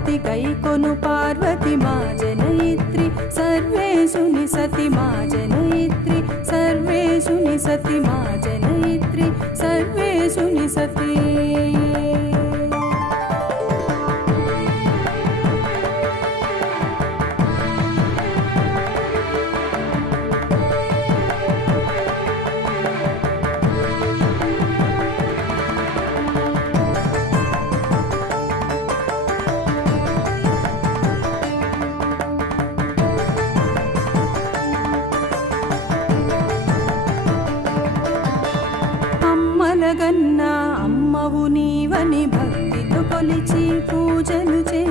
పద్ధతి గైకొను పార్వతి మా జనయిత్రి సర్వేషుని సతి మా జనయిత్రి సర్వేషుని సతి మా జనయిత్రి సర్వేషుని సతి అమ్మలగన్నా అమ్మవు నీవని భక్తితో కొలిచి పూజలు చే